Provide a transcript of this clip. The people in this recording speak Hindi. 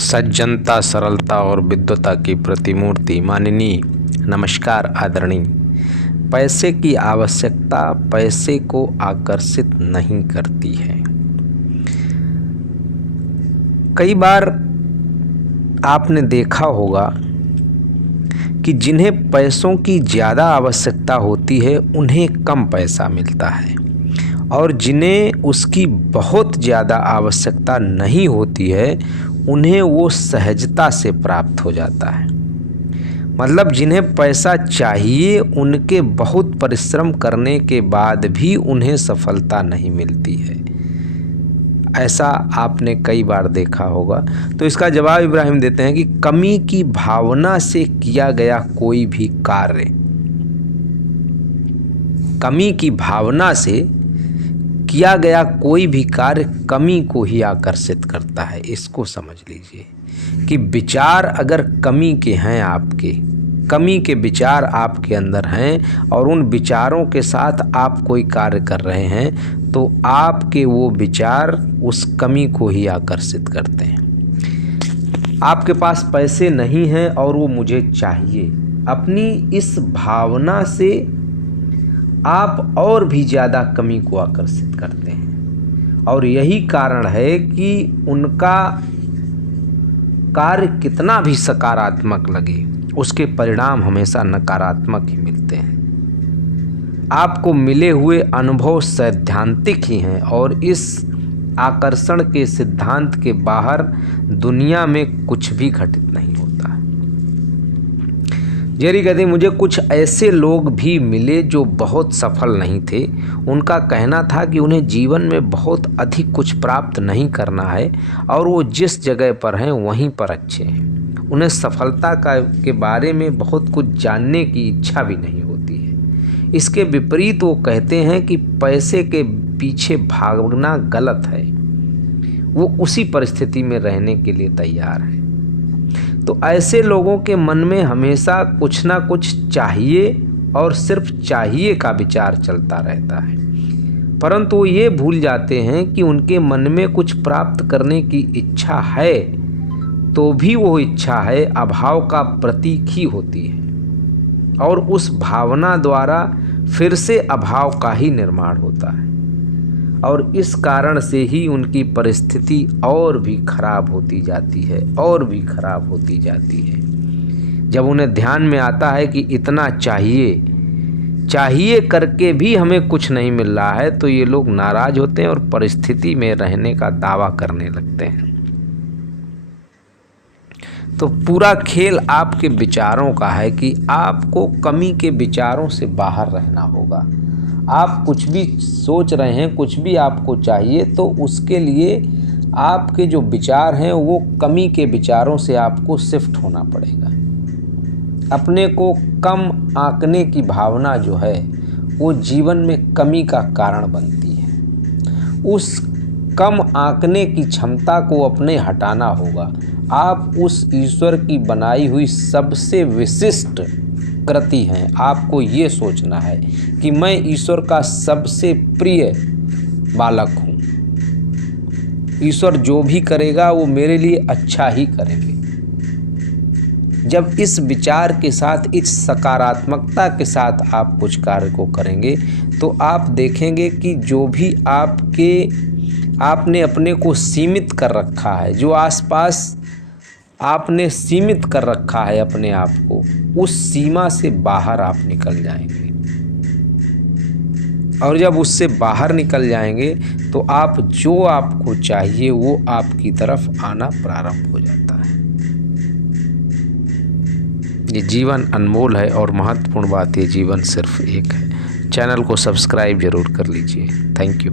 सज्जनता, सरलता और विद्वता की प्रतिमूर्ति माननीय। नमस्कार आदरणीय। पैसे की आवश्यकता पैसे को आकर्षित नहीं करती है। कई बार आपने देखा होगा कि जिन्हें पैसों की ज़्यादा आवश्यकता होती है उन्हें कम पैसा मिलता है, और जिन्हें उसकी बहुत ज़्यादा आवश्यकता नहीं होती है उन्हें वो सहजता से प्राप्त हो जाता है। मतलब जिन्हें पैसा चाहिए उनके बहुत परिश्रम करने के बाद भी उन्हें सफलता नहीं मिलती है। ऐसा आपने कई बार देखा होगा। तो इसका जवाब इब्राहिम देते हैं कि कमी की भावना से किया गया कोई भी कार्य, कमी की भावना से किया गया कोई भी कार्य कमी को ही आकर्षित करता है। इसको समझ लीजिए कि विचार अगर कमी के हैं, आपके कमी के विचार आपके अंदर हैं और उन विचारों के साथ आप कोई कार्य कर रहे हैं तो आपके वो विचार उस कमी को ही आकर्षित करते हैं। आपके पास पैसे नहीं हैं और वो मुझे चाहिए, अपनी इस भावना से आप और भी ज़्यादा कमी को आकर्षित करते हैं, और यही कारण है कि उनका कार्य कितना भी सकारात्मक लगे उसके परिणाम हमेशा नकारात्मक ही मिलते हैं। आपको मिले हुए अनुभव सैद्धांतिक ही हैं और इस आकर्षण के सिद्धांत के बाहर दुनिया में कुछ भी घटित नहीं होता है। जेरी कहते मुझे कुछ ऐसे लोग भी मिले जो बहुत सफल नहीं थे। उनका कहना था कि उन्हें जीवन में बहुत अधिक कुछ प्राप्त नहीं करना है और वो जिस जगह पर हैं वहीं पर अच्छे हैं। उन्हें सफलता के बारे में बहुत कुछ जानने की इच्छा भी नहीं होती है। इसके विपरीत वो कहते हैं कि पैसे के पीछे भागना गलत है, वो उसी परिस्थिति में रहने के लिए तैयार है। तो ऐसे लोगों के मन में हमेशा कुछ ना कुछ चाहिए और सिर्फ चाहिए का विचार चलता रहता है, परंतु वो ये भूल जाते हैं कि उनके मन में कुछ प्राप्त करने की इच्छा है तो भी वो इच्छा है अभाव का प्रतीक ही होती है, और उस भावना द्वारा फिर से अभाव का ही निर्माण होता है, और इस कारण से ही उनकी परिस्थिति और भी खराब होती जाती है और भी खराब होती जाती है। जब उन्हें ध्यान में आता है कि इतना चाहिए करके भी हमें कुछ नहीं मिल रहा है तो ये लोग नाराज होते हैं और परिस्थिति में रहने का दावा करने लगते हैं। तो पूरा खेल आपके विचारों का है कि आपको कमी के विचारों से बाहर रहना होगा। आप कुछ भी सोच रहे हैं, कुछ भी आपको चाहिए, तो उसके लिए आपके जो विचार हैं वो कमी के विचारों से आपको शिफ्ट होना पड़ेगा। अपने को कम आंकने की भावना जो है वो जीवन में कमी का कारण बनती है। उस कम आंकने की क्षमता को अपने हटाना होगा। आप उस ईश्वर की बनाई हुई सबसे विशिष्ट कृति हैं। आपको ये सोचना है कि मैं ईश्वर का सबसे प्रिय बालक हूँ। ईश्वर जो भी करेगा वो मेरे लिए अच्छा ही करेंगे। जब इस विचार के साथ, इस सकारात्मकता के साथ आप कुछ कार्य को करेंगे तो आप देखेंगे कि जो भी आपने अपने को सीमित कर रखा है, जो आसपास आपने सीमित कर रखा है अपने आप को, उस सीमा से बाहर आप निकल जाएंगे, और जब उससे बाहर निकल जाएंगे तो आप जो आपको चाहिए वो आपकी तरफ आना प्रारंभ हो जाता है। ये जीवन अनमोल है और महत्वपूर्ण बात, ये जीवन सिर्फ एक है। चैनल को सब्सक्राइब जरूर कर लीजिए। Thank you.